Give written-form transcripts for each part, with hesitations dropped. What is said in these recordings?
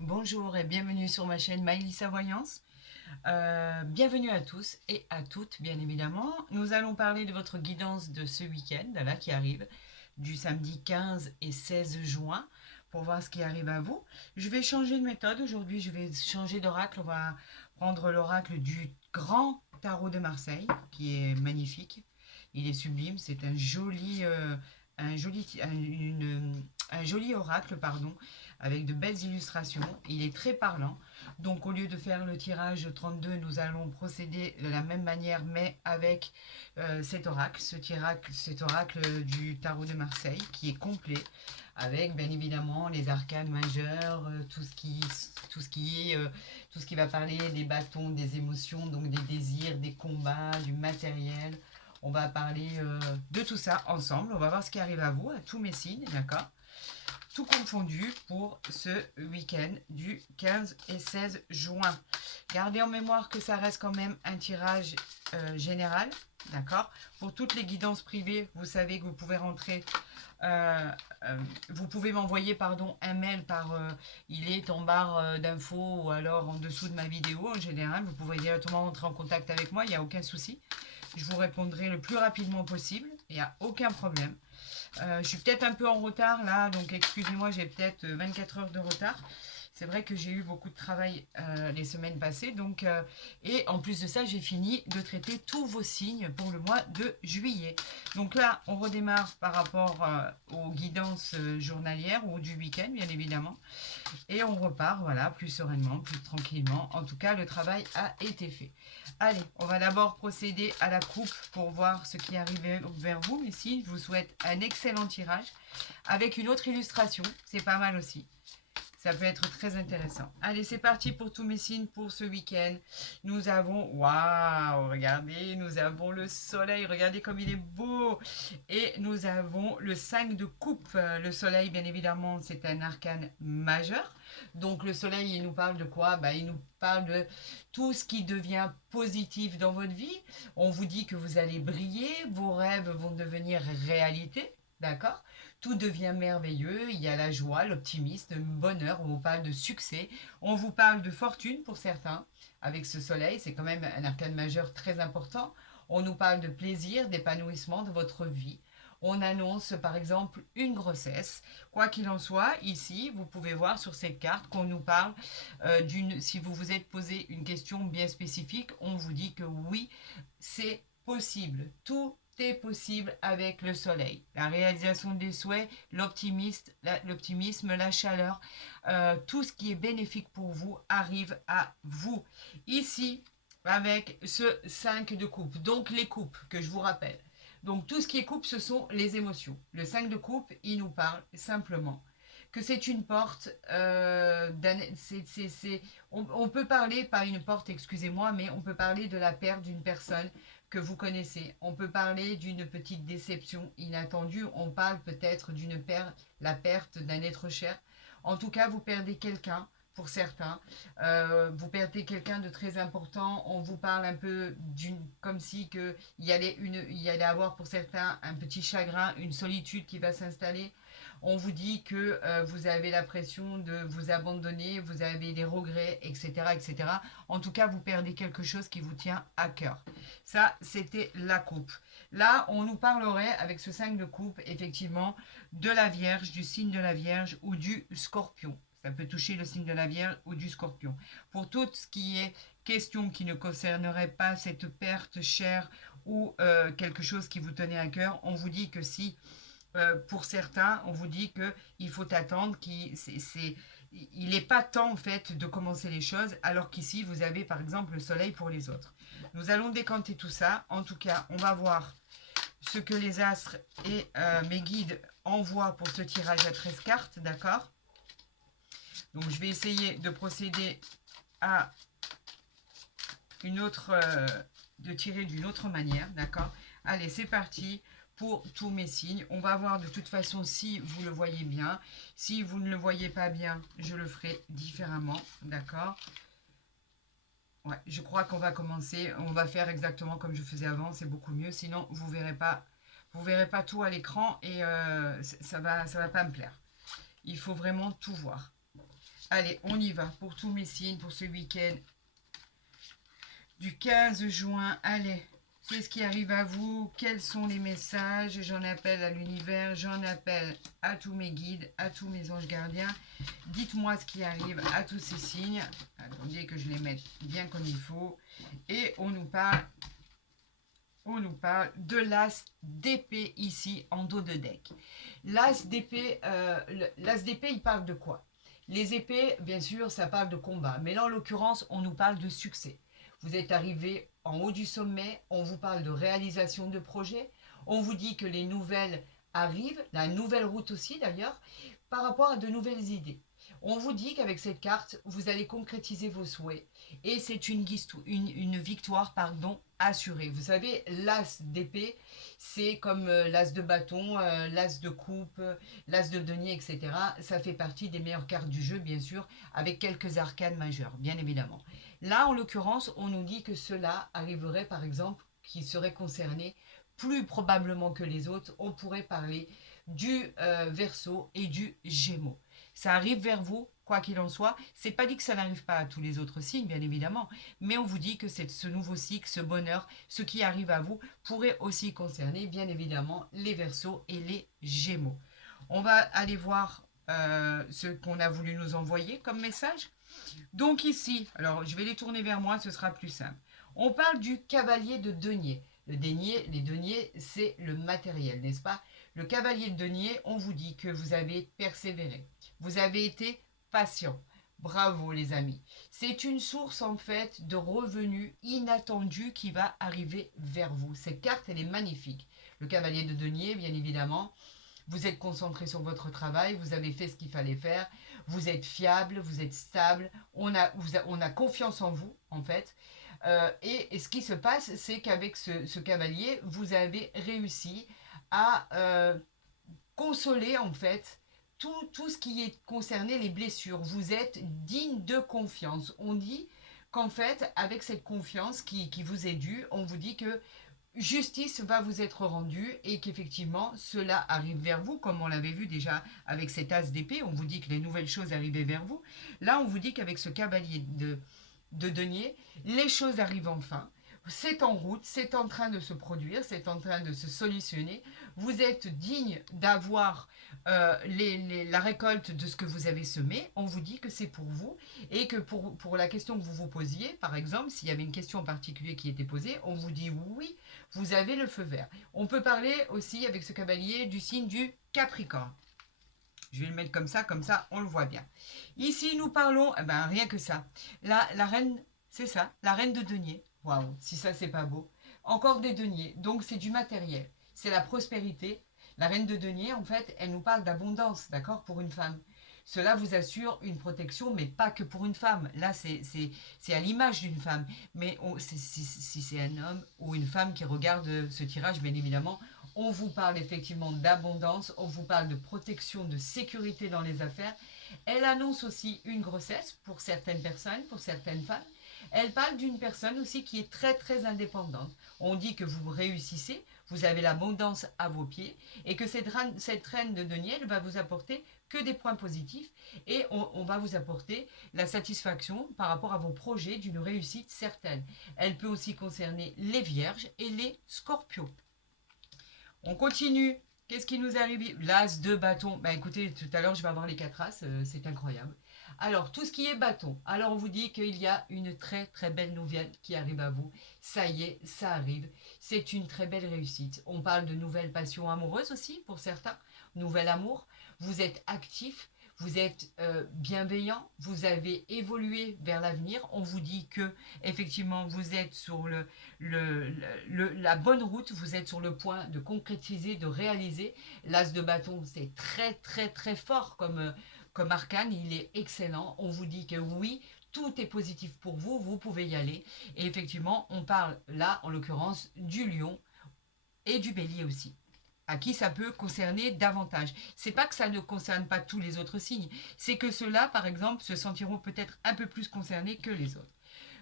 Bonjour et bienvenue sur ma chaîne Maëlissa Voyance. Bienvenue à tous et à toutes, bien évidemment. Nous allons parler de votre guidance de ce week-end, là, qui arrive, du samedi 15 et 16 juin, pour voir ce qui arrive à vous. Je vais changer de méthode. Aujourd'hui, je vais changer d'oracle. On va prendre l'oracle du Grand Tarot de Marseille, qui est magnifique. Il est sublime. C'est un joli oracle, pardon, avec de belles illustrations. Il est très parlant. Donc au lieu de faire le tirage 32, nous allons procéder de la même manière, mais avec cet oracle du tarot de Marseille, qui est complet, avec bien évidemment les arcanes majeures, tout ce qui va parler des bâtons, des émotions, donc des désirs, des combats, du matériel. On va parler de tout ça ensemble. On va voir ce qui arrive à vous, à tous mes signes, d'accord? Tout confondu pour ce week-end du 15 et 16 juin. Gardez en mémoire que ça reste quand même un tirage général, d'accord? Pour toutes les guidances privées, vous savez que vous pouvez rentrer, vous pouvez m'envoyer un mail il est en barre d'infos ou alors en dessous de ma vidéo en général. Vous pouvez directement rentrer en contact avec moi, il n'y a aucun souci. Je vous répondrai le plus rapidement possible, il n'y a aucun problème. Je suis peut-être un peu en retard là, donc excusez-moi, j'ai peut-être 24 heures de retard. C'est vrai que j'ai eu beaucoup de travail les semaines passées, et en plus de ça, j'ai fini de traiter tous vos signes pour le mois de juillet. Donc là, on redémarre par rapport aux guidances journalières ou du week-end, bien évidemment. Et on repart, voilà, plus sereinement, plus tranquillement. En tout cas, le travail a été fait. Allez, on va d'abord procéder à la coupe pour voir ce qui arrive vers vous. Mais si, je vous souhaite un excellent tirage avec une autre illustration. C'est pas mal aussi. Ça peut être très intéressant. Allez, c'est parti pour tous mes signes pour ce week-end. Nous avons, waouh, regardez, nous avons le soleil, regardez comme il est beau. Et nous avons le 5 de coupe. Le soleil, bien évidemment, c'est un arcane majeur. Donc le soleil, il nous parle de quoi? Il nous parle de tout ce qui devient positif dans votre vie. On vous dit que vous allez briller, vos rêves vont devenir réalité. D'accord? Tout devient merveilleux, il y a la joie, l'optimisme, le bonheur, on vous parle de succès, on vous parle de fortune pour certains, avec ce soleil, c'est quand même un arcane majeur très important. On nous parle de plaisir, d'épanouissement de votre vie. On annonce par exemple une grossesse. Quoi qu'il en soit, ici, vous pouvez voir sur cette carte qu'on nous parle si vous vous êtes posé une question bien spécifique, on vous dit que oui, c'est possible. Tout est possible avec le soleil. La réalisation des souhaits, l'optimisme, la chaleur, tout ce qui est bénéfique pour vous arrive à vous. Ici, avec ce 5 de coupe. Donc les coupes que je vous rappelle. Donc tout ce qui est coupe, ce sont les émotions. Le 5 de coupe, il nous parle simplement que c'est une porte, on peut parler, pas une porte, excusez-moi, mais on peut parler de la perte d'une personne que vous connaissez. On peut parler d'une petite déception inattendue. On parle peut-être la perte d'un être cher. En tout cas, vous perdez quelqu'un pour certains. Vous perdez quelqu'un de très important. On vous parle un peu comme si il y allait avoir pour certains un petit chagrin, une solitude qui va s'installer. On vous dit que vous avez la pression de vous abandonner, vous avez des regrets, etc., etc. En tout cas, vous perdez quelque chose qui vous tient à cœur. Ça, c'était la coupe. Là, on nous parlerait, avec ce 5 de coupe, effectivement, de la Vierge, du signe de la Vierge ou du Scorpion. Ça peut toucher le signe de la Vierge ou du Scorpion. Pour tout ce qui est question qui ne concernerait pas cette perte chère ou quelque chose qui vous tenait à cœur, on vous dit que si pour certains, on vous dit qu'il faut attendre, il n'est pas temps en fait de commencer les choses, alors qu'ici vous avez par exemple le soleil pour les autres. Nous allons décanter tout ça. En tout cas, on va voir ce que les astres et mes guides envoient pour ce tirage à 13 cartes, d'accord? Donc je vais essayer de procéder à de tirer d'une autre manière, d'accord? Allez, c'est parti pour tous mes signes. On va voir de toute façon si vous le voyez bien. Si vous ne le voyez pas bien, je le ferai différemment, d'accord? Ouais, je crois qu'on va commencer. On va faire exactement comme je faisais avant, c'est beaucoup mieux. Sinon, vous verrez pas tout à l'écran et ça va pas me plaire. Il faut vraiment tout voir. Allez, on y va pour tous mes signes, pour ce week-end du 15 juin. Allez, qu'est-ce qui arrive à vous? Quels sont les messages? J'en appelle à l'univers, j'en appelle à tous mes guides, à tous mes anges gardiens. Dites-moi ce qui arrive à tous ces signes. Attendez que je les mette bien comme il faut. Et on nous parle de l'as d'épée ici en dos de deck. L'as d'épée, il parle de quoi? Les épées, bien sûr, ça parle de combat. Mais là, en l'occurrence, on nous parle de succès. Vous êtes arrivé en haut du sommet, on vous parle de réalisation de projets, on vous dit que les nouvelles arrivent, la nouvelle route aussi d'ailleurs, par rapport à de nouvelles idées. On vous dit qu'avec cette carte, vous allez concrétiser vos souhaits et c'est une victoire assurée. Vous savez, l'as d'épée, c'est comme l'as de bâton, l'as de coupe, l'as de denier, etc. Ça fait partie des meilleures cartes du jeu, bien sûr, avec quelques arcanes majeures, bien évidemment. Là, en l'occurrence, on nous dit que cela arriverait, par exemple, qui serait concerné plus probablement que les autres. On pourrait parler du Verseau et du Gémeaux. Ça arrive vers vous, quoi qu'il en soit. C'est pas dit que ça n'arrive pas à tous les autres signes, bien évidemment, mais on vous dit que c'est ce nouveau cycle, ce bonheur, ce qui arrive à vous, pourrait aussi concerner, bien évidemment, les Verseaux et les Gémeaux. On va aller voir ce qu'on a voulu nous envoyer comme message. Donc ici, alors je vais les tourner vers moi, ce sera plus simple. On parle du cavalier de denier. Les deniers, c'est le matériel, n'est-ce pas? Le cavalier de denier, on vous dit que vous avez persévéré. Vous avez été patient. Bravo les amis. C'est une source en fait de revenus inattendus qui va arriver vers vous. Cette carte, elle est magnifique. Le cavalier de denier, bien évidemment. Vous êtes concentré sur votre travail, vous avez fait ce qu'il fallait faire, vous êtes fiable, vous êtes stable, on a confiance en vous, en fait. Et ce qui se passe, c'est qu'avec ce cavalier, vous avez réussi à consoler, en fait, tout ce qui est concerné les blessures. Vous êtes digne de confiance. On dit qu'en fait, avec cette confiance qui vous est due, on vous dit que justice va vous être rendue et qu'effectivement cela arrive vers vous, comme on l'avait vu déjà avec cet as d'épée. On vous dit que les nouvelles choses arrivaient vers vous. Là, on vous dit qu'avec ce cavalier de denier, les choses arrivent enfin. C'est en route, c'est en train de se produire, c'est en train de se solutionner. Vous êtes digne d'avoir la récolte de ce que vous avez semé. On vous dit que c'est pour vous et que pour la question que vous vous posiez, par exemple, s'il y avait une question en particulier qui était posée, on vous dit oui, vous avez le feu vert. On peut parler aussi avec ce cavalier du signe du Capricorne. Je vais le mettre comme ça, on le voit bien. Ici, nous parlons, eh ben, rien que ça. La reine, c'est ça, la reine de denier. Waouh, si ça, c'est pas beau. Encore des deniers, donc c'est du matériel. C'est la prospérité. La reine de denier, en fait, elle nous parle d'abondance, d'accord, pour une femme. Cela vous assure une protection, mais pas que pour une femme. Là, c'est à l'image d'une femme. Mais si c'est un homme ou une femme qui regarde ce tirage, bien évidemment, on vous parle effectivement d'abondance, on vous parle de protection, de sécurité dans les affaires. Elle annonce aussi une grossesse pour certaines personnes, pour certaines femmes. Elle parle d'une personne aussi qui est très très indépendante. On dit que vous réussissez, vous avez l'abondance à vos pieds et que cette reine de denier elle va vous apporter que des points positifs et on va vous apporter la satisfaction par rapport à vos projets d'une réussite certaine. Elle peut aussi concerner les vierges et les scorpions. On continue. Qu'est-ce qui nous arrive? L'as de bâton. Bah écoutez, tout à l'heure, je vais avoir les 4 as. C'est incroyable. Alors, tout ce qui est bâton. Alors, on vous dit qu'il y a une très très belle nouvelle qui arrive à vous. Ça y est, ça arrive. C'est une très belle réussite. On parle de nouvelles passions amoureuses aussi, pour certains. Nouvel amour. Vous êtes actif. Vous êtes bienveillant, vous avez évolué vers l'avenir. On vous dit que effectivement vous êtes sur la bonne route, vous êtes sur le point de concrétiser, de réaliser. L'as de bâton, c'est très très très fort comme arcane, il est excellent. On vous dit que oui, tout est positif pour vous, vous pouvez y aller. Et effectivement, on parle là, en l'occurrence, du lion et du bélier aussi, à qui ça peut concerner davantage. C'est pas que ça ne concerne pas tous les autres signes, c'est que ceux-là, par exemple, se sentiront peut-être un peu plus concernés que les autres.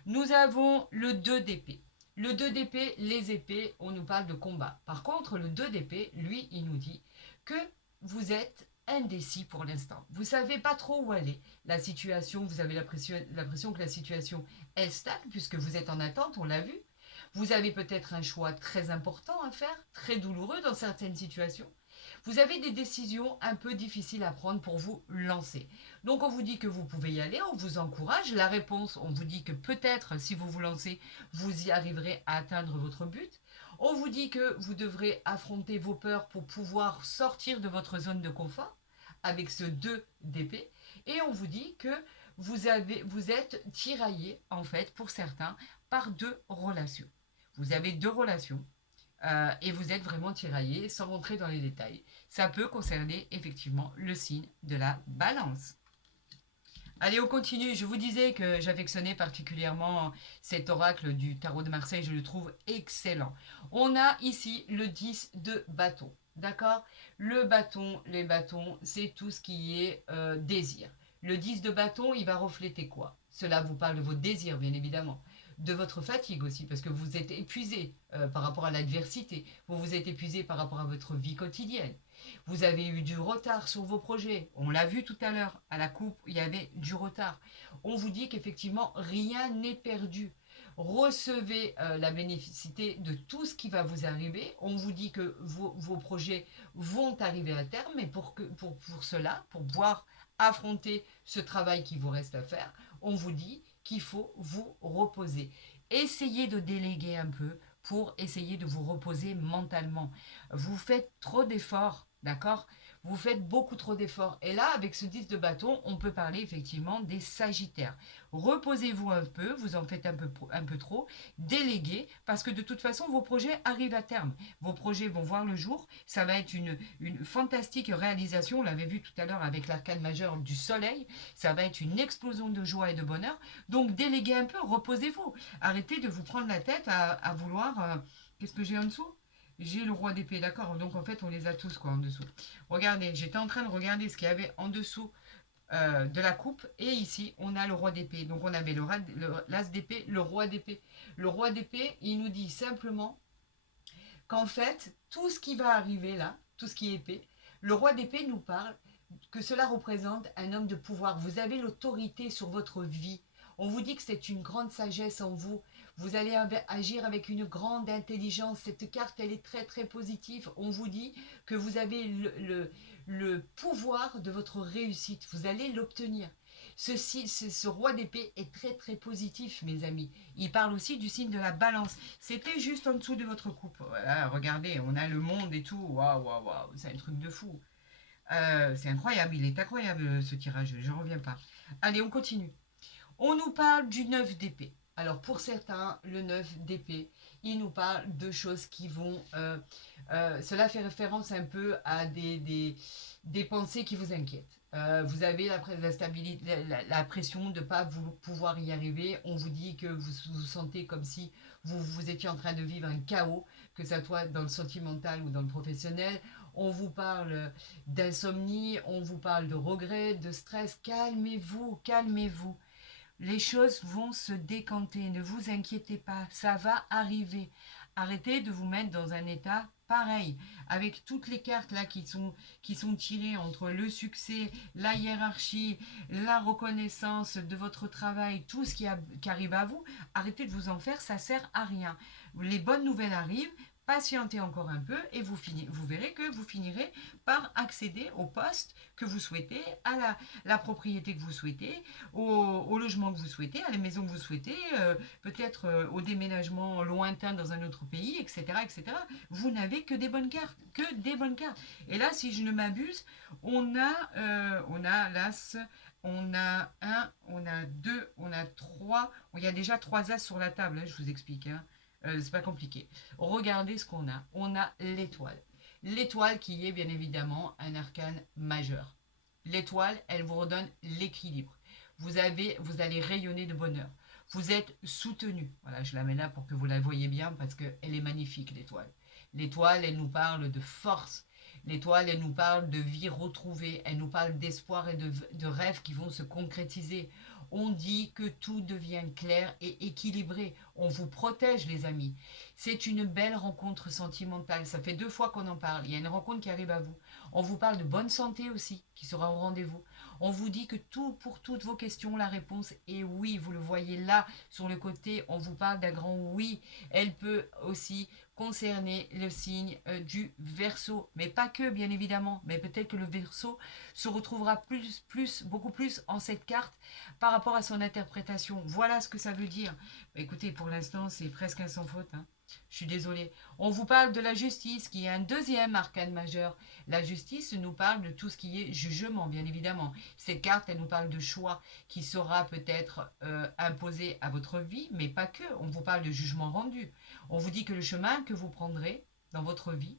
Nous avons le 2 d'épée. Le 2 d'épée, les épées, on nous parle de combat. Par contre, le 2 d'épée, lui, il nous dit que vous êtes indécis pour l'instant. Vous ne savez pas trop où aller. La situation, vous avez l'impression que la situation est stable puisque vous êtes en attente, on l'a vu. Vous avez peut-être un choix très important à faire, très douloureux dans certaines situations. Vous avez des décisions un peu difficiles à prendre pour vous lancer. Donc on vous dit que vous pouvez y aller, on vous encourage. La réponse, on vous dit que peut-être si vous vous lancez, vous y arriverez à atteindre votre but. On vous dit que vous devrez affronter vos peurs pour pouvoir sortir de votre zone de confort avec ce 2 d'épée. Et on vous dit que vous êtes tiraillé, en fait, pour certains, par 2 relations. Vous avez 2 relations et vous êtes vraiment tiraillé sans rentrer dans les détails. Ça peut concerner effectivement le signe de la balance. Allez, on continue. Je vous disais que j'affectionnais particulièrement cet oracle du tarot de Marseille. Je le trouve excellent. On a ici le 10 de bâton. D'accord. Le bâton, les bâtons, c'est tout ce qui est désir. Le 10 de bâton, il va refléter quoi? Cela vous parle de vos désirs, bien évidemment. De votre fatigue aussi, parce que vous êtes épuisé par rapport à l'adversité. Vous vous êtes épuisé par rapport à votre vie quotidienne. Vous avez eu du retard sur vos projets. On l'a vu tout à l'heure, à la coupe, il y avait du retard. On vous dit qu'effectivement, rien n'est perdu. Recevez la bénéficité de tout ce qui va vous arriver. On vous dit que vos projets vont arriver à terme, mais pour cela, pour pouvoir affronter ce travail qui vous reste à faire, on vous dit qu'il faut vous reposer. Essayez de déléguer un peu pour essayer de vous reposer mentalement. Vous faites trop d'efforts, d'accord? Vous faites beaucoup trop d'efforts. Et là, avec ce 10 de bâton, on peut parler effectivement des sagittaires. Reposez-vous un peu, vous en faites un peu trop, déléguez, parce que de toute façon, vos projets arrivent à terme. Vos projets vont voir le jour. Ça va être une fantastique réalisation. On l'avait vu tout à l'heure avec l'arcane majeur du soleil. Ça va être une explosion de joie et de bonheur. Donc, déléguez un peu, reposez-vous. Arrêtez de vous prendre la tête à vouloir... Qu'est-ce que j'ai en dessous? J'ai le roi d'épée, d'accord. Donc en fait, on les a tous quoi en dessous. Regardez, j'étais en train de regarder ce qu'il y avait en dessous de la coupe. Et ici, on a le roi d'épée. Donc on avait l'as d'épée, le roi d'épée. Le roi d'épée, il nous dit simplement qu'en fait, tout ce qui va arriver là, tout ce qui est épée, le roi d'épée nous parle que cela représente un homme de pouvoir. Vous avez l'autorité sur votre vie. On vous dit que c'est une grande sagesse en vous. Vous allez agir avec une grande intelligence. Cette carte, elle est très très positive. On vous dit que vous avez le pouvoir de votre réussite. Vous allez l'obtenir. Ce roi d'épée est très très positif, mes amis. Il parle aussi du signe de la balance. C'était juste en dessous de votre coupe. Voilà, regardez, on a le monde et tout. Waouh, waouh, waouh, c'est un truc de fou. C'est incroyable, il est incroyable ce tirage, je ne reviens pas. Allez, on continue. On nous parle du 9 d'épée. Alors pour certains, le 9 d'épée, il nous parle de choses qui vont... cela fait référence un peu à des pensées qui vous inquiètent. Vous avez la pression de ne pas pouvoir y arriver. On vous dit que vous vous sentez comme si vous étiez en train de vivre un chaos, que ça soit dans le sentimental ou dans le professionnel. On vous parle d'insomnie, on vous parle de regrets, de stress. Calmez-vous, calmez-vous. Les choses vont se décanter, ne vous inquiétez pas, ça va arriver. Arrêtez de vous mettre dans un état pareil, avec toutes les cartes là qui sont tirées entre le succès, la hiérarchie, la reconnaissance de votre travail, tout ce qui arrive à vous. Arrêtez de vous en faire, ça sert à rien. Les bonnes nouvelles arrivent. Patientez encore un peu et vous verrez que vous finirez par accéder au poste que vous souhaitez, à la propriété que vous souhaitez, au logement que vous souhaitez, à la maison que vous souhaitez, peut-être au déménagement lointain dans un autre pays, etc., etc. Vous n'avez que des bonnes cartes, que des bonnes cartes. Et là, si je ne m'abuse, on a l'as, on a un, on a deux, on a trois. Il y a déjà 3 as sur la table, hein, je vous explique. Hein. C'est pas compliqué. Regardez ce qu'on a. On a l'étoile. L'étoile qui est bien évidemment un arcane majeur. L'étoile, elle vous redonne l'équilibre. Vous allez rayonner de bonheur. Vous êtes soutenu. Voilà, je la mets là pour que vous la voyez bien parce qu'elle est magnifique, l'étoile. L'étoile, elle nous parle de force. L'étoile, elle nous parle de vie retrouvée. Elle nous parle d'espoir et de rêves qui vont se concrétiser. On dit que tout devient clair et équilibré. On vous protège, les amis. C'est une belle rencontre sentimentale. Ça fait 2 fois qu'on en parle. Il y a une rencontre qui arrive à vous. On vous parle de bonne santé aussi, qui sera au rendez-vous. On vous dit que pour toutes vos questions, la réponse est oui. Vous le voyez là, sur le côté, on vous parle d'un grand oui. Elle peut aussi concerner le signe du Verseau, mais pas que, bien évidemment. Mais peut-être que le Verseau se retrouvera beaucoup plus en cette carte par rapport à son interprétation. Voilà ce que ça veut dire. Écoutez, pour l'instant, c'est presque un sans faute, hein. Je suis désolée. On vous parle de la justice, qui est un deuxième arcane majeur. La justice nous parle de tout ce qui est jugement, bien évidemment. Cette carte, elle nous parle de choix qui sera peut-être imposé à votre vie, mais pas que. On vous parle de jugement rendu. On vous dit que le chemin que vous prendrez dans votre vie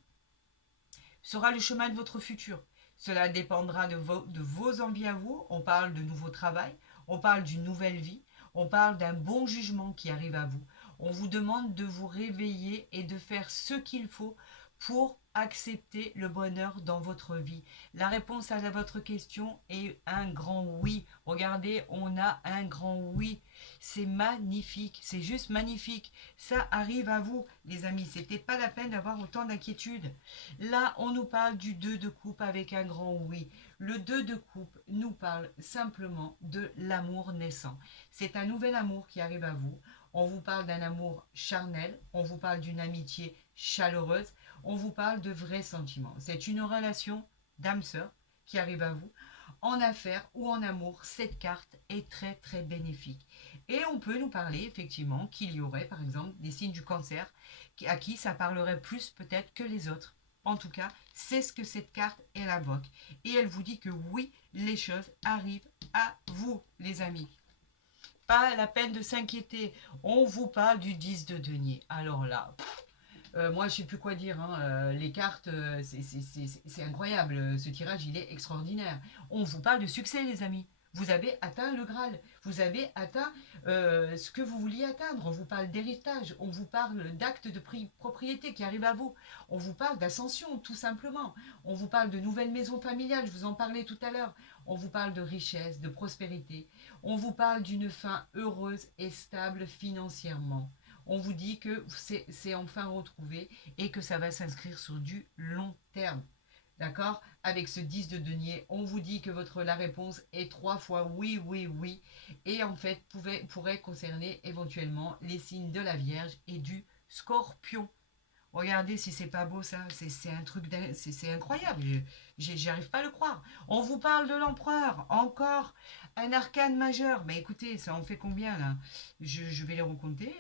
sera le chemin de votre futur. Cela dépendra de vos envies à vous. On parle de nouveau travail, on parle d'une nouvelle vie, on parle d'un bon jugement qui arrive à vous. On vous demande de vous réveiller et de faire ce qu'il faut pour accepter le bonheur dans votre vie. La réponse à votre question est un grand oui. Regardez, on a un grand oui. C'est magnifique, c'est juste magnifique. Ça arrive à vous, les amis. C'était pas la peine d'avoir autant d'inquiétude. Là, on nous parle du 2 de coupe avec un grand oui. Le 2 de coupe nous parle simplement de l'amour naissant. C'est un nouvel amour qui arrive à vous. On vous parle d'un amour charnel, on vous parle d'une amitié chaleureuse, on vous parle de vrais sentiments. C'est une relation d'âme-sœur qui arrive à vous. En affaires ou en amour, cette carte est très très bénéfique. Et on peut nous parler effectivement qu'il y aurait par exemple des signes du cancer à qui ça parlerait plus peut-être que les autres. En tout cas, c'est ce que cette carte, elle invoque. Et elle vous dit que oui, les choses arrivent à vous, les amis. Pas la peine de s'inquiéter. On vous parle du 10 de denier. Alors là, moi je sais plus quoi dire, hein. Les cartes, c'est incroyable. Ce tirage, il est extraordinaire. On vous parle de succès, les amis. Vous avez atteint le Graal. Vous avez atteint ce que vous vouliez atteindre. On vous parle d'héritage. On vous parle d'actes de propriété qui arrivent à vous. On vous parle d'ascension, tout simplement. On vous parle de nouvelles maisons familiales. Je vous en parlais tout à l'heure. On vous parle de richesse, de prospérité. On vous parle d'une fin heureuse et stable financièrement. On vous dit que c'est enfin retrouvé et que ça va s'inscrire sur du long terme. D'accord? Avec ce 10 de denier, on vous dit que la réponse est 3 fois oui, oui, oui. Et en fait, pourrait concerner éventuellement les signes de la Vierge et du Scorpion. Regardez si c'est pas beau ça, c'est un truc, c'est incroyable, j'arrive pas à le croire. On vous parle de l'empereur, encore un arcane majeur. Mais écoutez, ça en fait combien là? Je vais les recompter.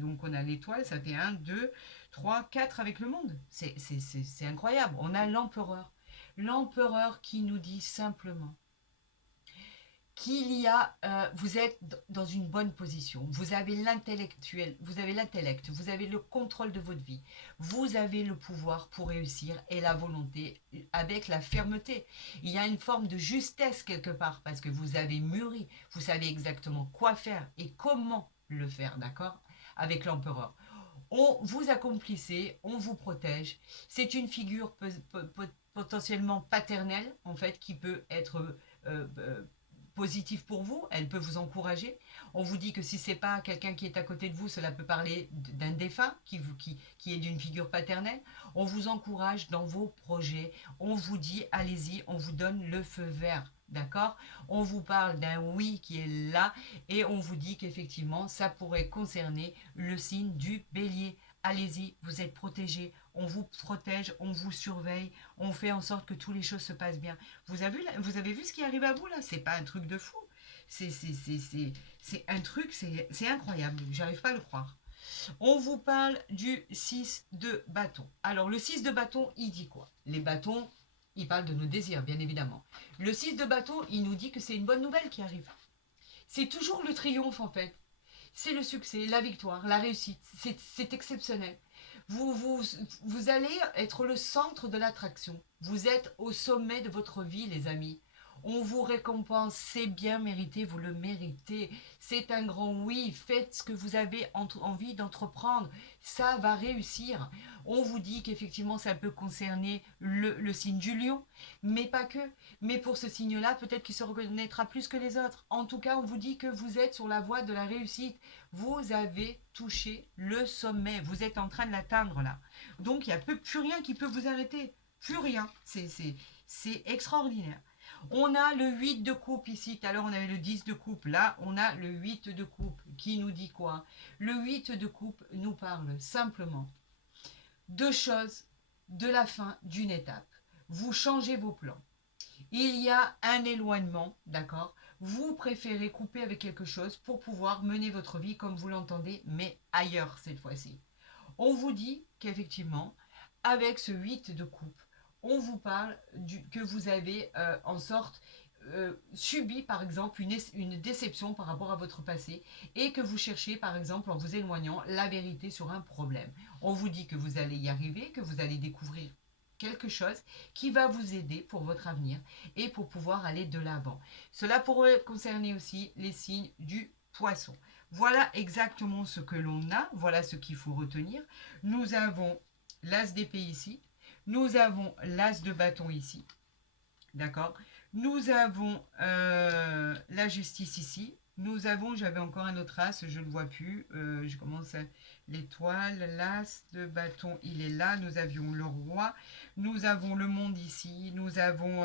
Donc on a l'étoile, ça fait 1, 2, 3, 4 avec le monde. C'est incroyable. On a l'empereur. L'empereur qui nous dit simplement qu'il y a, vous êtes dans une bonne position, vous avez l'intellectuel, vous avez l'intellect, vous avez le contrôle de votre vie, vous avez le pouvoir pour réussir et la volonté avec la fermeté. Il y a une forme de justesse quelque part parce que vous avez mûri, vous savez exactement quoi faire et comment le faire, d'accord? Avec l'empereur. Vous accomplissez, on vous protège. C'est une figure potentiellement paternelle, en fait, qui peut être positive pour vous, elle peut vous encourager. On vous dit que si c'est pas quelqu'un qui est à côté de vous, cela peut parler d'un défunt qui est d'une figure paternelle. On vous encourage dans vos projets. On vous dit allez-y, on vous donne le feu vert. D'accord? On vous parle d'un oui qui est là et on vous dit qu'effectivement ça pourrait concerner le signe du bélier. Allez-y, vous êtes protégés, on vous protège, on vous surveille, on fait en sorte que toutes les choses se passent bien. Vous avez vu ce qui arrive à vous là? C'est pas un truc de fou. C'est un truc, c'est incroyable. J'arrive pas à le croire. On vous parle du 6 de bâton. Alors le 6 de bâton, il dit quoi? Les bâtons, il parle de nos désirs, bien évidemment. Le 6 de bâton, il nous dit que c'est une bonne nouvelle qui arrive. C'est toujours le triomphe en fait. C'est le succès, la victoire, la réussite. C'est exceptionnel. Vous allez être le centre de l'attraction. Vous êtes au sommet de votre vie, les amis. On vous récompense, c'est bien mérité, vous le méritez. C'est un grand oui, faites ce que vous avez envie d'entreprendre, ça va réussir. On vous dit qu'effectivement ça peut concerner le signe du lion, mais pas que. Mais pour ce signe-là, peut-être qu'il se reconnaîtra plus que les autres. En tout cas, on vous dit que vous êtes sur la voie de la réussite. Vous avez touché le sommet, vous êtes en train de l'atteindre là. Donc il n'y a plus rien qui peut vous arrêter. Plus rien. C'est extraordinaire. On a le 8 de coupe ici. Tout à l'heure, on avait le 10 de coupe. Là, on a le 8 de coupe qui nous dit quoi? Le 8 de coupe nous parle simplement de choses, de la fin d'une étape. Vous changez vos plans. Il y a un éloignement, d'accord? Vous préférez couper avec quelque chose pour pouvoir mener votre vie comme vous l'entendez, mais ailleurs cette fois-ci. On vous dit qu'effectivement, avec ce 8 de coupe, on vous parle que vous avez en sorte subi par exemple une déception par rapport à votre passé et que vous cherchez par exemple en vous éloignant la vérité sur un problème. On vous dit que vous allez y arriver, que vous allez découvrir quelque chose qui va vous aider pour votre avenir et pour pouvoir aller de l'avant. Cela pourrait concerner aussi les signes du poisson. Voilà exactement ce que l'on a, voilà ce qu'il faut retenir. Nous avons l'as d'épée ici, nous avons l'as de bâton ici, d'accord? Nous avons la justice ici, nous avons, j'avais encore un autre as, je ne le vois plus, je commence à l'étoile, l'as de bâton, il est là, nous avions le roi, nous avons le monde ici, nous avons...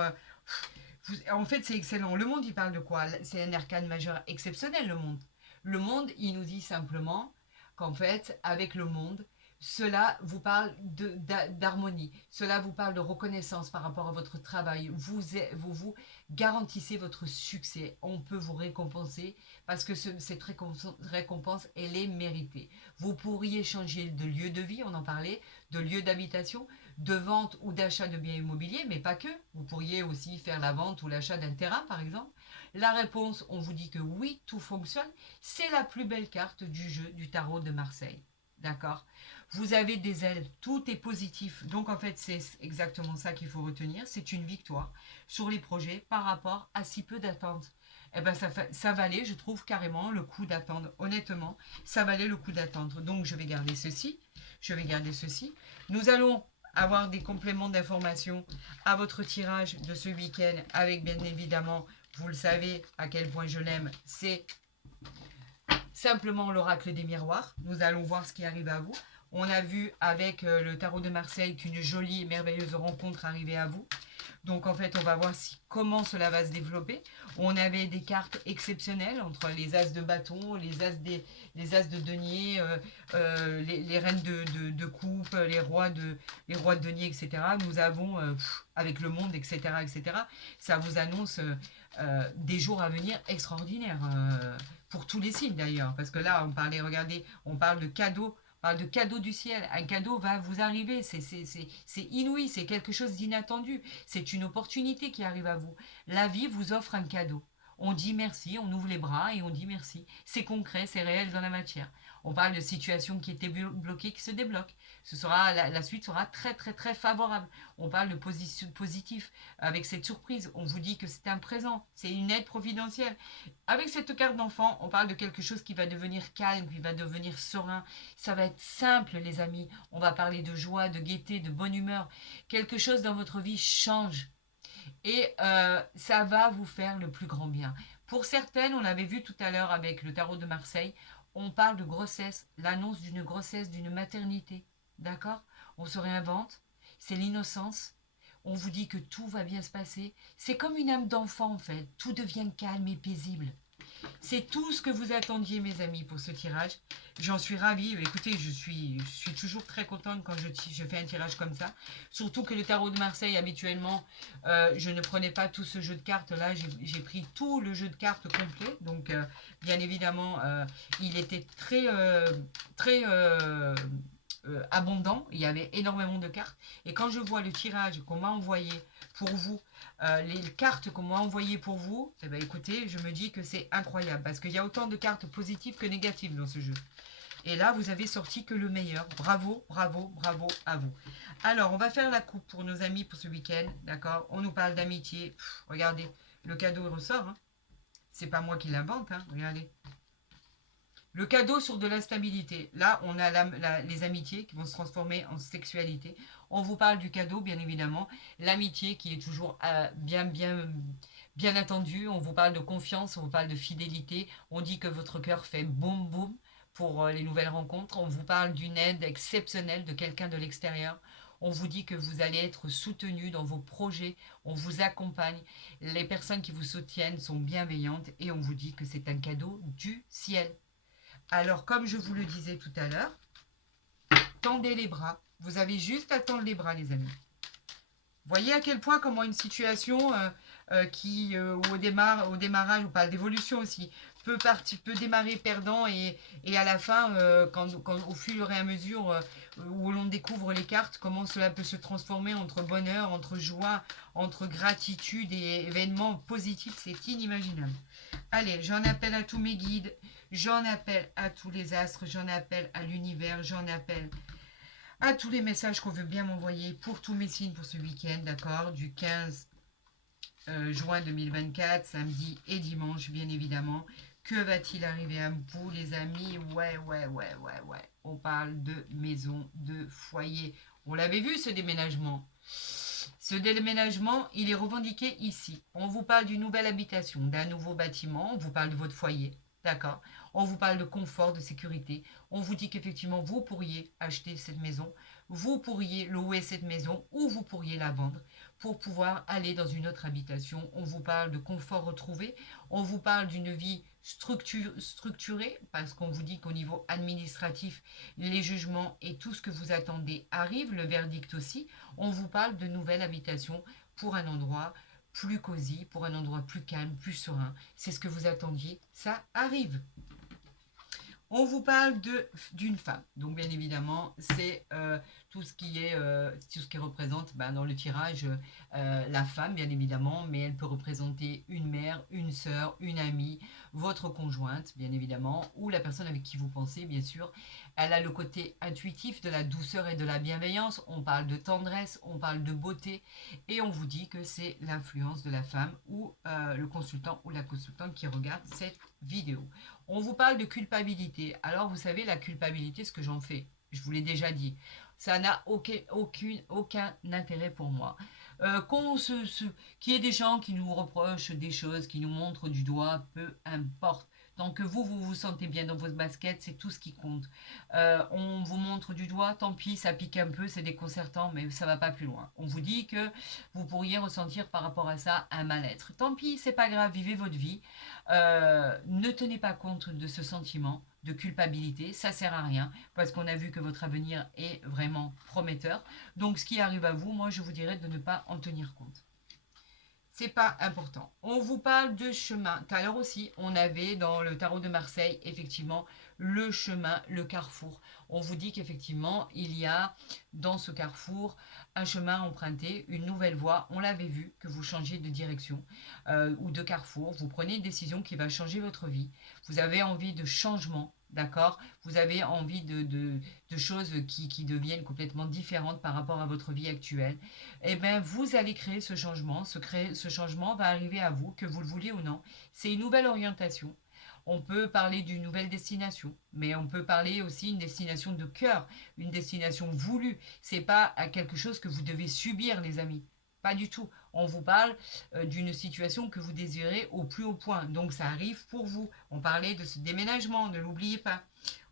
en fait, c'est excellent. Le monde, il parle de quoi? C'est un arcane majeur exceptionnel, le monde. Le monde, il nous dit simplement qu'en fait, avec le monde, cela vous parle d'harmonie, cela vous parle de reconnaissance par rapport à votre travail. Vous garantissez votre succès. On peut vous récompenser parce que cette récompense, elle est méritée. Vous pourriez changer de lieu de vie, on en parlait, de lieu d'habitation, de vente ou d'achat de biens immobiliers, mais pas que. Vous pourriez aussi faire la vente ou l'achat d'un terrain, par exemple. La réponse, on vous dit que oui, tout fonctionne. C'est la plus belle carte du jeu du tarot de Marseille. D'accord? Vous avez des ailes, tout est positif. Donc en fait, c'est exactement ça qu'il faut retenir. C'est une victoire sur les projets par rapport à si peu d'attente. Eh ben ça valait, je trouve, carrément le coup d'attendre. Honnêtement, ça valait le coup d'attendre. Donc je vais garder ceci. Je vais garder ceci. Nous allons avoir des compléments d'information à votre tirage de ce week-end avec bien évidemment, vous le savez à quel point je l'aime, c'est simplement l'oracle des miroirs. Nous allons voir ce qui arrive à vous. On a vu avec le tarot de Marseille qu'une jolie et merveilleuse rencontre arrivait à vous. Donc en fait, on va voir comment cela va se développer. On avait des cartes exceptionnelles entre les as de bâton, les as de denier, les reines de coupe, les rois de denier, etc. Nous avons, avec le monde, etc., etc., ça vous annonce des jours à venir extraordinaires. Pour tous les signes d'ailleurs. Parce que là, regardez, on parle de cadeaux. On parle de cadeau du ciel. Un cadeau va vous arriver. C'est inouï, c'est quelque chose d'inattendu. C'est une opportunité qui arrive à vous. La vie vous offre un cadeau. On dit merci, on ouvre les bras et on dit merci. C'est concret, c'est réel dans la matière. On parle de situations qui étaient bloquées qui se débloquent. La suite sera très très très favorable. On parle de position positif avec cette surprise. On vous dit que c'est un présent, c'est une aide providentielle. Avec cette carte d'enfant, on parle de quelque chose qui va devenir calme, qui va devenir serein. Ça va être simple, les amis. On va parler de joie, de gaieté, de bonne humeur. Quelque chose dans votre vie change. Et ça va vous faire le plus grand bien. Pour certaines, on l'avait vu tout à l'heure avec le tarot de Marseille, on parle de grossesse, l'annonce d'une grossesse, d'une maternité. D'accord? On se réinvente. C'est l'innocence. On vous dit que tout va bien se passer. C'est comme une âme d'enfant en fait. Tout devient calme et paisible. C'est tout ce que vous attendiez, mes amis, pour ce tirage. J'en suis ravie. Écoutez, je suis toujours très contente quand je fais un tirage comme ça. Surtout que le tarot de Marseille, habituellement, je ne prenais pas tout ce jeu de cartes. Là, j'ai pris tout le jeu de cartes complet. Donc, bien évidemment, il était très abondant. Il y avait énormément de cartes. Et quand je vois le tirage qu'on m'a envoyé pour vous, les cartes qu'on m'a envoyées pour vous, eh ben, écoutez, je me dis que c'est incroyable. Parce qu'il y a autant de cartes positives que négatives dans ce jeu. Et là, vous avez sorti que le meilleur. Bravo, bravo, bravo à vous. Alors, on va faire la coupe pour nos amis pour ce week-end. D'accord? On nous parle d'amitié. Regardez, Le cadeau il ressort. Hein. C'est pas moi qui l'invente. Hein. Regardez. Le cadeau sur de l'instabilité. Là, on a les amitiés qui vont se transformer en sexualité. On vous parle du cadeau, bien évidemment. L'amitié qui est toujours bien attendue. On vous parle de confiance, on vous parle de fidélité. On dit que votre cœur fait boum boum pour les nouvelles rencontres. On vous parle d'une aide exceptionnelle de quelqu'un de l'extérieur. On vous dit que vous allez être soutenu dans vos projets. On vous accompagne. Les personnes qui vous soutiennent sont bienveillantes et on vous dit que c'est un cadeau du ciel. Alors, comme je vous le disais tout à l'heure, tendez les bras. Vous avez juste à tendre les bras, les amis. Voyez à quel point comment une situation qui, au démarrage, on parle d'évolution aussi, peut démarrer perdant et à la fin, quand au fur et à mesure où l'on découvre les cartes, comment cela peut se transformer entre bonheur, entre joie, entre gratitude et événements positifs, c'est inimaginable. Allez, j'en appelle à tous mes guides, j'en appelle à tous les astres, j'en appelle à l'univers, j'en appelle à tous les messages qu'on veut bien m'envoyer pour tous mes signes pour ce week-end, d'accord, du 15 juin 2024, samedi et dimanche, bien évidemment. Que va-t-il arriver à vous, les amis? Ouais. On parle de maison, de foyer. On l'avait vu, ce déménagement. Ce déménagement, il est revendiqué ici. On vous parle d'une nouvelle habitation, d'un nouveau bâtiment. On vous parle de votre foyer. D'accord. On vous parle de confort, de sécurité. On vous dit qu'effectivement, vous pourriez acheter cette maison, vous pourriez louer cette maison ou vous pourriez la vendre pour pouvoir aller dans une autre habitation. On vous parle de confort retrouvé. On vous parle d'une vie structurée parce qu'on vous dit qu'au niveau administratif, les jugements et tout ce que vous attendez arrivent, le verdict aussi. On vous parle de nouvelles habitations pour un endroit plus cosy, pour un endroit plus calme, plus serein. C'est ce que vous attendiez, ça arrive. On vous parle d'une femme. Donc bien évidemment, c'est tout ce qui représente dans le tirage la femme, bien évidemment, mais elle peut représenter une mère, une sœur, une amie, votre conjointe, bien évidemment, ou la personne avec qui vous pensez, bien sûr. Elle a le côté intuitif de la douceur et de la bienveillance. On parle de tendresse, on parle de beauté, et on vous dit que c'est l'influence de la femme ou le consultant ou la consultante qui regarde cette vidéo. On vous parle de culpabilité. Alors, vous savez, la culpabilité, ce que j'en fais, je vous l'ai déjà dit, ça n'a aucun intérêt pour moi. Qu'il y ait des gens qui nous reprochent des choses, qui nous montrent du doigt, peu importe. Tant que vous vous sentez bien dans votre basket, c'est tout ce qui compte. On vous montre du doigt, tant pis, ça pique un peu, c'est déconcertant, mais ça va pas plus loin. On vous dit que vous pourriez ressentir par rapport à ça un mal-être. Tant pis, c'est pas grave, vivez votre vie. Ne tenez pas compte de ce sentiment de culpabilité, ça sert à rien parce qu'on a vu que votre avenir est vraiment prometteur. Donc ce qui arrive à vous, moi je vous dirais de ne pas en tenir compte. C'est pas important. On vous parle de chemin. Tout à l'heure aussi, on avait dans le tarot de Marseille, effectivement, le chemin, le carrefour. On vous dit qu'effectivement, il y a dans ce carrefour un chemin emprunté, une nouvelle voie. On l'avait vu, que vous changiez de direction ou de carrefour. Vous prenez une décision qui va changer votre vie. Vous avez envie de changement. D'accord. Vous avez envie de choses qui deviennent complètement différentes par rapport à votre vie actuelle. Eh bien, vous allez créer ce changement. Ce changement va arriver à vous, que vous le vouliez ou non. C'est une nouvelle orientation. On peut parler d'une nouvelle destination, mais on peut parler aussi d'une destination de cœur, une destination voulue. C'est pas quelque chose que vous devez subir, les amis. Pas du tout. On vous parle d'une situation que vous désirez au plus haut point. Donc ça arrive pour vous. On parlait de ce déménagement, ne l'oubliez pas.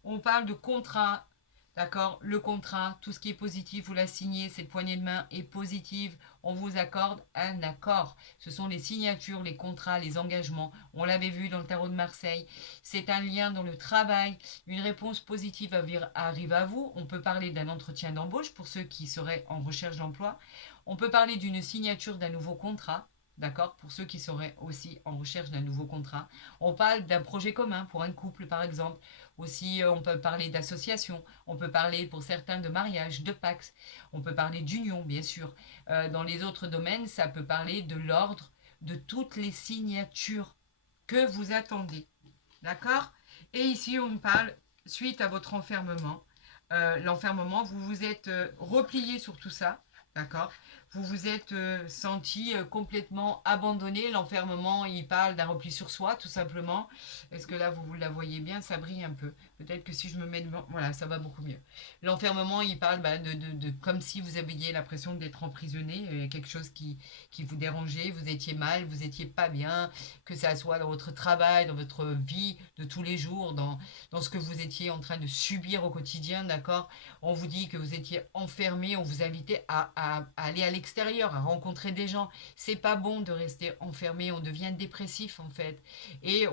On parle de contrat. D'accord. Le contrat, tout ce qui est positif, vous la signez, cette poignée de main est positive, on vous accorde un accord. Ce sont les signatures, les contrats, les engagements. On l'avait vu dans le tarot de Marseille. C'est un lien dans le travail. Une réponse positive arrive à vous. On peut parler d'un entretien d'embauche pour ceux qui seraient en recherche d'emploi. On peut parler d'une signature d'un nouveau contrat. D'accord. Pour ceux qui seraient aussi en recherche d'un nouveau contrat. On parle d'un projet commun pour un couple, par exemple. Aussi, on peut parler d'association, on peut parler pour certains de mariage, de pax, on peut parler d'union, bien sûr. Dans les autres domaines, ça peut parler de l'ordre de toutes les signatures que vous attendez. D'accord. Et ici, on parle, suite à votre enfermement, l'enfermement, vous vous êtes replié sur tout ça. D'accord. vous vous êtes senti complètement abandonné. L'enfermement, il parle d'un repli sur soi, tout simplement. Est-ce que là, vous la voyez bien? Ça brille un peu. Peut-être que si je me mets devant, voilà, ça va beaucoup mieux. L'enfermement, il parle de comme si vous aviez l'impression d'être emprisonné, quelque chose qui vous dérangeait, vous étiez mal, vous étiez pas bien, que ça soit dans votre travail, dans votre vie de tous les jours, dans ce que vous étiez en train de subir au quotidien, d'accord? On vous dit que vous étiez enfermé, on vous invitait à aller à l'extérieur, à rencontrer des gens. C'est pas bon de rester enfermé, on devient dépressif en fait. Et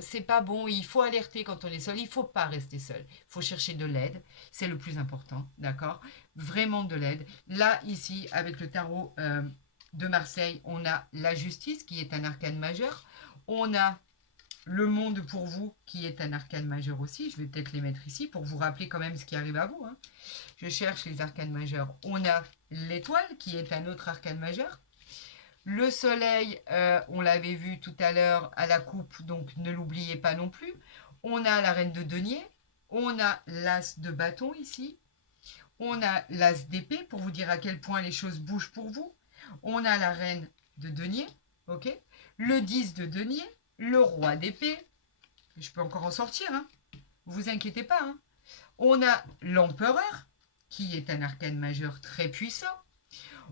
c'est pas bon, il faut alerter quand on est seul, il faut pas rester seul. Il faut chercher de l'aide, c'est le plus important, d'accord? Vraiment de l'aide. Là, ici, avec le tarot de Marseille, on a la justice qui est un arcane majeur. On a le monde pour vous qui est un arcane majeur aussi. Je vais peut-être les mettre ici pour vous rappeler quand même ce qui arrive à vous, hein. Je cherche les arcanes majeurs. On a l'étoile qui est un autre arcane majeur. Le soleil, on l'avait vu tout à l'heure à la coupe, donc ne l'oubliez pas non plus. On a la reine de denier. On a l'as de bâton ici. On a l'as d'épée pour vous dire à quel point les choses bougent pour vous. On a la reine de denier, ok. Le 10 de denier, le roi d'épée. Je peux encore en sortir, hein. Vous inquiétez pas, hein. On a l'empereur, qui est un arcane majeur très puissant.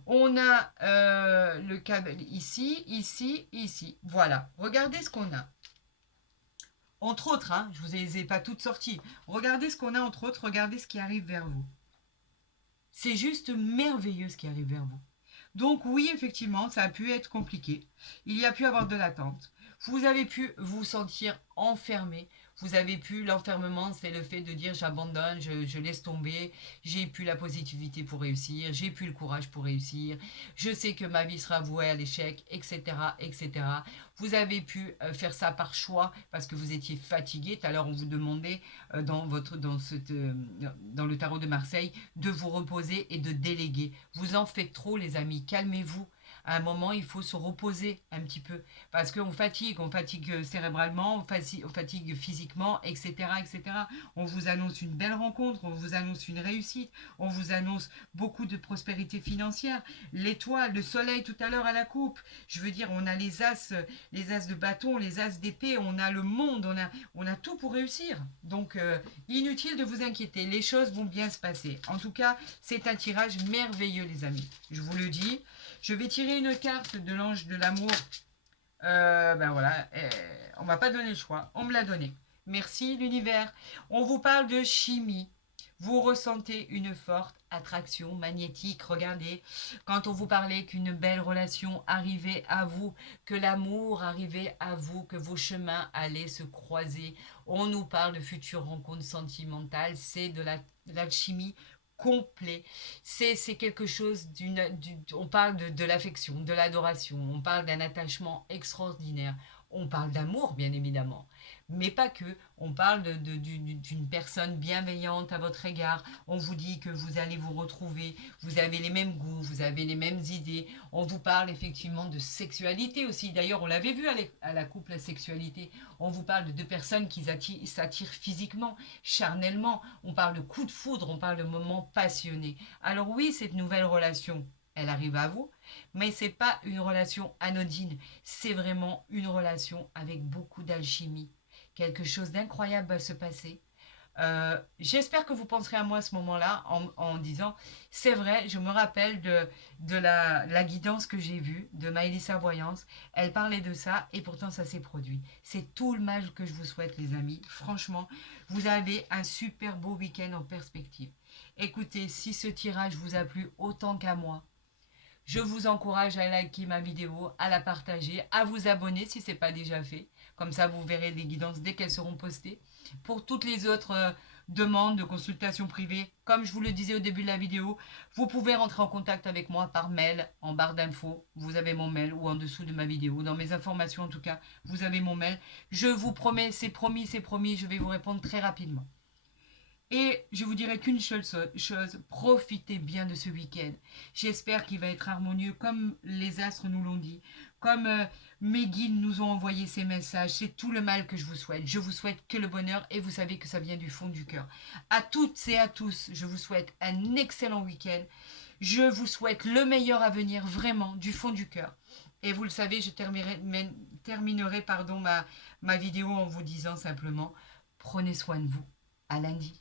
On a le câble ici, ici, ici. Voilà, regardez ce qu'on a. Entre autres, hein, je ne vous les ai pas toutes sorties. Regardez ce qu'on a entre autres, regardez ce qui arrive vers vous. C'est juste merveilleux ce qui arrive vers vous. Donc oui, effectivement, ça a pu être compliqué. Il y a pu avoir de l'attente. Vous avez pu vous sentir enfermé. Vous avez pu, l'enfermement, c'est le fait de dire j'abandonne, je laisse tomber, j'ai plus la positivité pour réussir, j'ai plus le courage pour réussir, je sais que ma vie sera vouée à l'échec, etc., etc. Vous avez pu faire ça par choix parce que vous étiez fatigué. Tout à l'heure, on vous demandait dans le tarot de Marseille de vous reposer et de déléguer. Vous en faites trop, les amis, calmez-vous. À un moment, il faut se reposer un petit peu parce qu'on fatigue cérébralement, on fatigue physiquement, etc., etc. On vous annonce une belle rencontre, on vous annonce une réussite, on vous annonce beaucoup de prospérité financière. L'étoile, le soleil tout à l'heure à la coupe. Je veux dire, on a les as de bâton, les as d'épée, on a le monde, on a tout pour réussir. Donc, inutile de vous inquiéter, les choses vont bien se passer. En tout cas, c'est un tirage merveilleux, les amis. Je vous le dis. Je vais tirer une carte de l'ange de l'amour. Ben voilà, on m'a pas donné le choix, on me l'a donné. Merci l'univers. On vous parle de chimie. Vous ressentez une forte attraction magnétique. Regardez, quand on vous parlait qu'une belle relation arrivait à vous, que l'amour arrivait à vous, que vos chemins allaient se croiser, on nous parle de futures rencontres sentimentales. C'est de l'alchimie complet. C'est quelque chose on parle de l'affection, de l'adoration, on parle d'un attachement extraordinaire, on parle d'amour bien évidemment, mais pas que, on parle d'une personne bienveillante à votre égard, on vous dit que vous allez vous retrouver, vous avez les mêmes goûts, vous avez les mêmes idées, on vous parle effectivement de sexualité aussi, d'ailleurs on l'avait vu à la coupe, la sexualité, on vous parle de deux personnes qui s'attirent physiquement, charnellement, on parle de coup de foudre, on parle de moments passionnés. Alors oui, cette nouvelle relation, elle arrive à vous, mais c'est pas une relation anodine, c'est vraiment une relation avec beaucoup d'alchimie. Quelque chose d'incroyable va se passer. J'espère que vous penserez à moi à ce moment-là en disant c'est vrai, je me rappelle de la guidance que j'ai vue de Maëlys Voyance. Elle parlait de ça et pourtant ça s'est produit. C'est tout le mal que je vous souhaite, les amis. Franchement, vous avez un super beau week-end en perspective. Écoutez, si ce tirage vous a plu autant qu'à moi, je vous encourage à liker ma vidéo, à la partager, à vous abonner si ce n'est pas déjà fait. Comme ça, vous verrez les guidances dès qu'elles seront postées. Pour toutes les autres demandes de consultation privée, comme je vous le disais au début de la vidéo, vous pouvez rentrer en contact avec moi par mail, en barre d'infos. Vous avez mon mail ou en dessous de ma vidéo. Dans mes informations en tout cas, vous avez mon mail. Je vous promets, c'est promis, je vais vous répondre très rapidement. Et je vous dirais qu'une seule chose, profitez bien de ce week-end. J'espère qu'il va être harmonieux comme les astres nous l'ont dit, comme mes guides nous ont envoyé ces messages. C'est tout le mal que je vous souhaite. Je vous souhaite que le bonheur et vous savez que ça vient du fond du cœur. À toutes et à tous, je vous souhaite un excellent week-end. Je vous souhaite le meilleur à venir, vraiment, du fond du cœur. Et vous le savez, je terminerai ma vidéo en vous disant simplement, prenez soin de vous. À lundi.